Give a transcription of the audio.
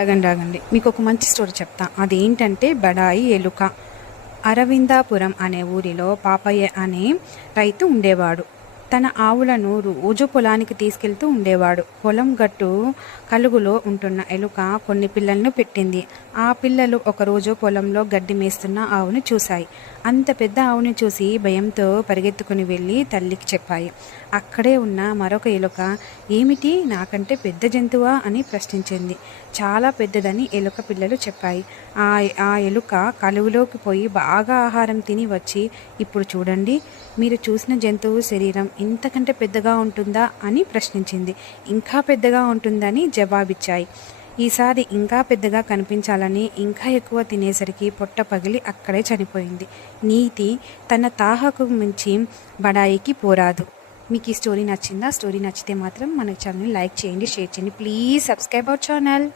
ఆగండి మీకు ఒక మంచి స్టోరీ చెప్తా. అదేంటంటే బడాయి ఎలుక. అరవిందాపురం అనే ఊరిలో పాపయ్య అనే రైతు ఉండేవాడు. తన ఆవులను రోజు పొలానికి తీసుకెళ్తూ ఉండేవాడు. పొలం గట్టు కలుగులో ఉంటున్న ఎలుక కొన్ని పిల్లలను పెట్టింది. ఆ పిల్లలు ఒకరోజు పొలంలో గడ్డి మేస్తున్న ఆవును చూశాయి. అంత పెద్ద ఆవుని చూసి భయంతో పరిగెత్తుకుని వెళ్ళి తల్లికి చెప్పాయి. అక్కడే ఉన్న మరొక ఎలుక, ఏమిటి, నాకంటే పెద్ద జంతువా అని ప్రశ్నించింది. చాలా పెద్దదని ఎలుక పిల్లలు చెప్పాయి. ఆ ఎలుక కలుగులోకి పోయి బాగా ఆహారం తిని వచ్చి, ఇప్పుడు చూడండి, మీరు చూసిన జంతువు శరీరం ఇంతకంటే పెద్దగా ఉంటుందా అని ప్రశ్నించింది. ఇంకా పెద్దగా ఉంటుందని జవాబిచ్చాయి. ఈసారి ఇంకా పెద్దగా కనిపించాలని ఇంకా ఎక్కువ తినేసరికి పొట్ట పగిలి అక్కడే చనిపోయింది. నీతి, తన తాహకు మించి బడాయికి పోరాదు. మీకు ఈ స్టోరీ నచ్చిందా? స్టోరీ నచ్చితే మాత్రం మన ఛానల్ని లైక్ చేయండి, షేర్ చేయండి. Please subscribe our channel.